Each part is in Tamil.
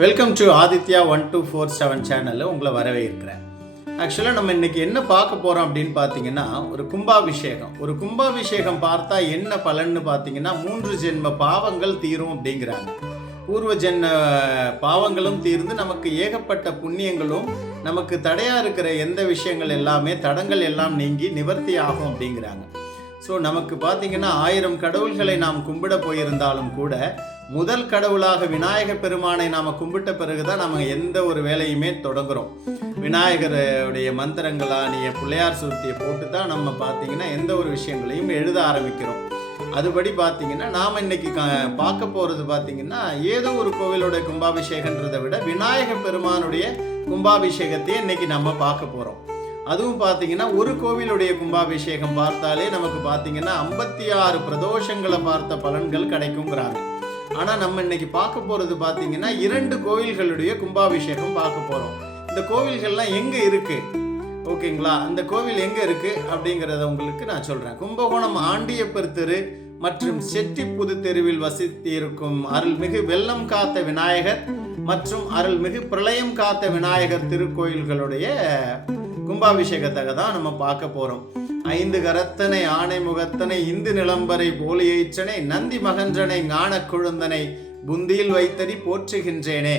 வெல்கம் டு ஆதித்யா 1247 சேனலில் உங்களை வரவேற்கிறேன். ஆக்சுவலாக நம்ம இன்றைக்கி என்ன பார்க்க போகிறோம் அப்படின்னு பார்த்தீங்கன்னா, ஒரு கும்பாபிஷேகம் பார்த்தா என்ன பலன்னு பார்த்தீங்கன்னா 3 ஜென்ம பாவங்கள் தீரும் அப்படிங்கிறாங்க. பூர்வ ஜென்ம பாவங்களும் தீர்ந்து நமக்கு ஏகப்பட்ட புண்ணியங்களும், நமக்கு தடையாக இருக்கிற எந்த விஷயங்கள் எல்லாமே தடங்கள் எல்லாம் நீங்கி நிவர்த்தி ஆகும் அப்படிங்கிறாங்க. ஸோ நமக்கு பார்த்தீங்கன்னா 1000 கடவுள்களை நாம் கும்பிட போயிருந்தாலும் கூட முதல் கடவுளாக விநாயக பெருமானை நாம் கும்பிட்ட பிறகு தான் நம்ம எந்த ஒரு வேலையுமே தொடங்குகிறோம். விநாயகருடைய மந்திரங்களானிய பிள்ளையார் சூர்த்தியை போட்டு தான் நம்ம பார்த்தீங்கன்னா எந்த ஒரு விஷயங்களையும் எழுத ஆரம்பிக்கிறோம். அதுபடி பார்த்தீங்கன்னா நாம் இன்னைக்கு பார்க்க போகிறது பார்த்தீங்கன்னா ஏதோ ஒரு கோவிலோட கும்பாபிஷேகன்றதை விட விநாயக பெருமானுடைய கும்பாபிஷேகத்தையே இன்னைக்கு நம்ம பார்க்க போகிறோம். அதுவும் பார்த்தீங்கன்னா ஒரு கோவிலுடைய கும்பாபிஷேகம் பார்த்தாலே நமக்கு பார்த்தீங்கன்னா 56 பிரதோஷங்களை பார்த்த பலன்கள் கிடைக்குங்கிறாங்க. ஆனால் நம்ம இன்னைக்கு பார்க்க போகிறது பார்த்தீங்கன்னா 2 கோவில்களுடைய கும்பாபிஷேகம் பார்க்க போகிறோம். இந்த கோவில்கள்லாம் எங்கே இருக்குது ஓகேங்களா? அந்த கோவில் எங்கே இருக்குது அப்படிங்கிறத உங்களுக்கு நான் சொல்கிறேன். கும்பகோணம் ஆண்டியப்பர் தெரு மற்றும் செட்டி புது தெருவில் வசித்திருக்கும் அருள்மிகு வெள்ளம் காத்த விநாயகர் மற்றும் அருள்மிகு பிரளயம் காத்த விநாயகர் திருக்கோயில்களுடைய கும்பாபிஷேகத்தை தான் நம்ம பார்க்க போகிறோம். 5 கரத்தனை ஆணை முகத்தனை இந்து நிலம்பரை போலியைச்சனை நந்தி மகன்றனை ஞான குழுந்தனை புந்தியில் வைத்தடி போற்றுகின்றேனே.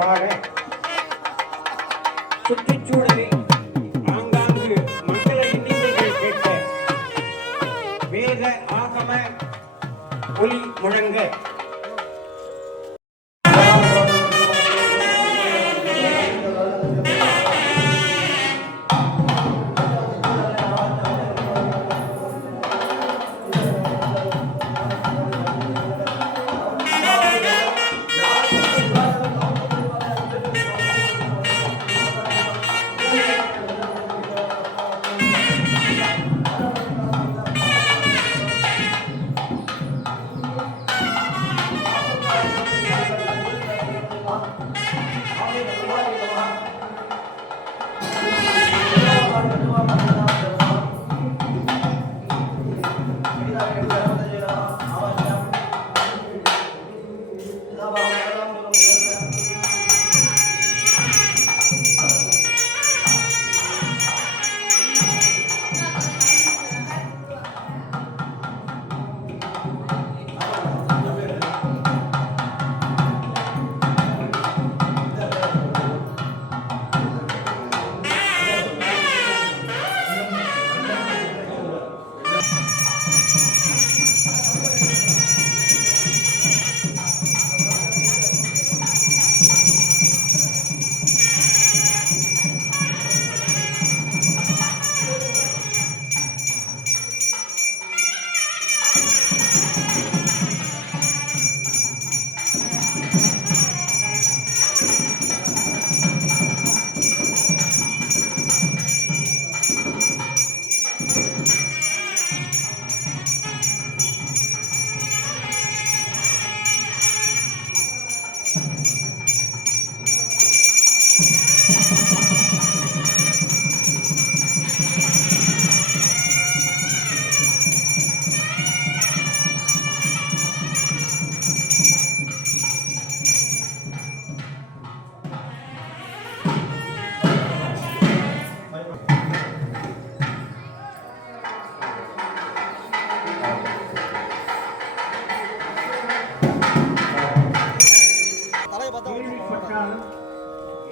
பாட சுற்றுச்சூழலில் ஆங்காங்கு மங்கள இன்னிசைகள் கேட்க வேத ஆகம ஒலி முழங்க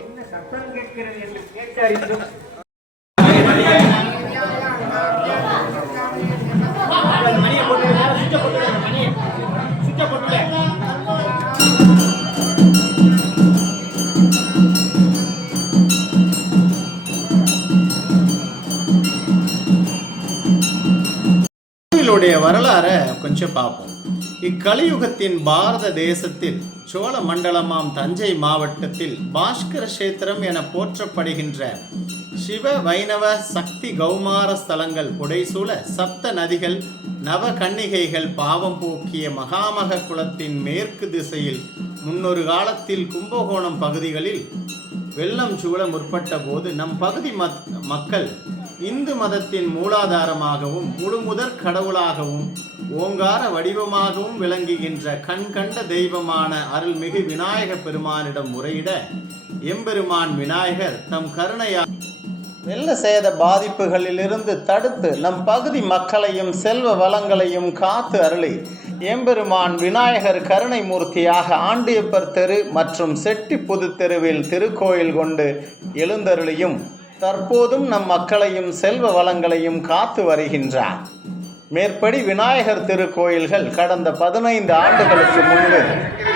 என்ன சத்தம் கேட்கிறது என்று கேட்டறிந்தும் கோயிலுடைய வரலாறை கொஞ்சம் பார்ப்போம். இக்கலியுகத்தின் பாரத தேசத்தில் சோழ மண்டலமாம் தஞ்சை மாவட்டத்தில் பாஸ்கர கஷேத்திரம் என போற்றப்படுகின்ற சிவ வைணவ சக்தி கௌமார ஸ்தலங்கள் புடைசூழ சப்த நதிகள் நவ கன்னிகைகள் பாவம் போக்கிய மகாமக குளத்தின் மேற்கு திசையில் முன்னொரு காலத்தில் கும்பகோணம் பகுதிகளில் வெள்ளம் சூழ முற்பட்ட போது நம் பகுதி மக்கள் இந்து மதத்தின் மூலாதாரமாகவும் முழுமுதற் கடவுளாகவும் ஓங்கார வடிவமாகவும் விளங்குகின்ற கண்கண்ட தெய்வமான அருள்மிகு விநாயக பெருமானிடம் முறையிட எம்பெருமான் விநாயகர் தம் கருணையால் வெள்ள சேத பாதிப்புகளிலிருந்து தடுத்து நம் பகுதி மக்களையும் செல்வ வளங்களையும் காத்து அருளி எம்பெருமான் விநாயகர் கருணை மூர்த்தியாக ஆண்டியப்பர் தெரு மற்றும் செட்டி புது தெருவில் திருக்கோயில் கொண்டு எழுந்தருளியும் தற்போதும் நம் மக்களையும் செல்வ வளங்களையும் காத்து வருகின்றார். மேற்படி விநாயகர் திருக்கோயில்கள் கடந்த 15 ஆண்டுகளுக்கு முன்பு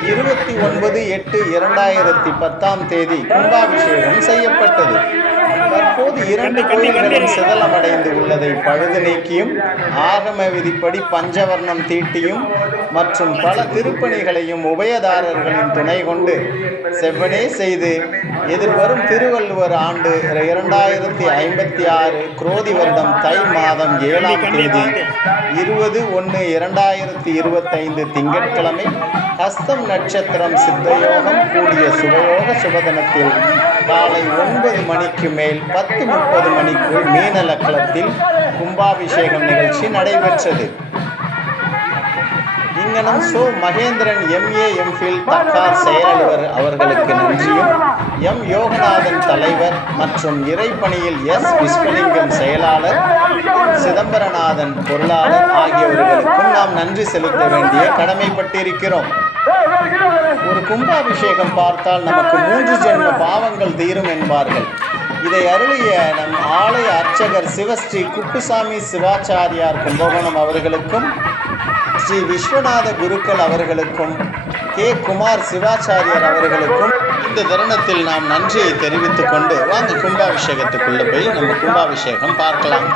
29/8/2010 கும்பாபிஷேகம் செய்யப்பட்டது. தற்போது 2 கோயில்களும் சிதலமடைந்து உள்ளதை பழுது நீக்கியும் ஆகம விதிப்படி பஞ்சவர்ணம் தீட்டியும் மற்றும் பல திருப்பணிகளையும் உபயதாரர்களின் துணை கொண்டு செவ்வனே செய்து எதிர்வரும் திருவள்ளுவர் ஆண்டு 2056 குரோதி வருடம் தை மாதம் 7ஆம் தேதி 20/1/2025 திங்கட்கிழமை ஹஸ்தம் நட்சத்திரம் சித்தயோகம் கூடிய சுபயோக சுபதனத்தில் காலை 9 மணிக்கு மேல் 10:30 மணிக்குள் மீனலக்களத்தில் கும்பாபிஷேகம் நிகழ்ச்சி நடைபெற்றது. இங்கனம் சோ மகேந்திரன் MA MPhil தக்கார் செயலர் அவர்களுக்கு நன்றியும், எம் யோகநாதன் தலைவர் மற்றும் இறைப்பணியில் விஸ்வலிங்கம் செயலாளர், சிதம்பரநாதன் பொருளாளர் ஆகியவர்களுக்கும் நாம் நன்றி செலுத்த வேண்டிய கடமைப்பட்டிருக்கிறோம். ஒரு கும்பாபிஷேகம் பார்த்தால் நமக்கு 3 ஜென்ம பாவங்கள் தீரும் என்பார்கள். இதை அருளிய நம் ஆலய அர்ச்சகர் சிவஸ்ரீ குப்புசாமி சிவாச்சாரியார் கும்பகோணம் அவர்களுக்கும், ஸ்ரீ விஸ்வநாத குருக்கள் அவர்களுக்கும், கே குமார் சிவாச்சாரியார் அவர்களுக்கும் இந்த தருணத்தில் நாம் நன்றியை தெரிவித்துக் கொண்டு வாங்க கும்பாபிஷேகத்துக்குள்ள போய் நம்ம கும்பாபிஷேகம் பார்க்கலாம்.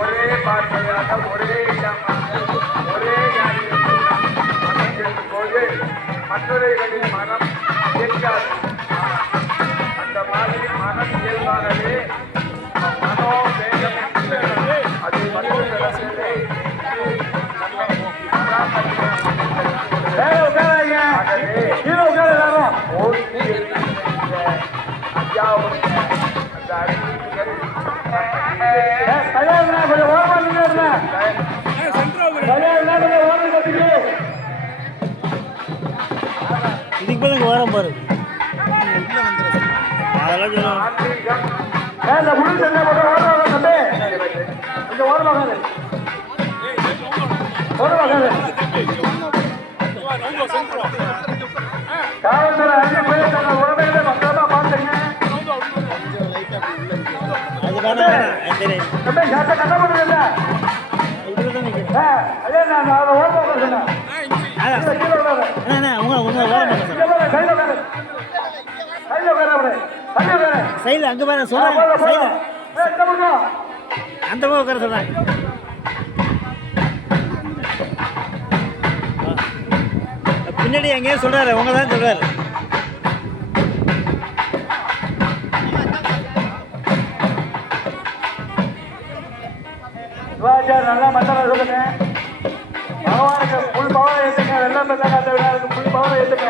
ஒரே பார்வையாக ஒரே இடமாக ஒரே போது மதுரைகளின் மனம் இயற்காது. அந்த மாதிரி மனம் இயல்பாகவே மனோவேகம் அது மனோவேகத்திலே இதுக்கு போய் வரம் பாரு சைல அங்க பாரு சொல்றேன் அந்த பக்கம் உட்கார சொல்றேன். பின்னாடி எங்கேயோ சொல்றாரு, உங்க தான் சொல்றாரு. நல்லா மசாலா சொல்லுங்க. பகவானுக்கு புல் பவன் ஏற்றுங்க. வெள்ளம் பெற்றாங்க விழாவுக்கு புல் பவன் ஏற்றுங்க.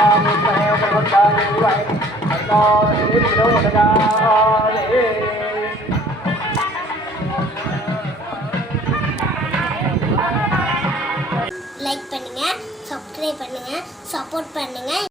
Namaste. லைக் பண்ணுங்க, சப்ஸ்கிரைப் பண்ணுங்க, சப்போர்ட் பண்ணுங்க.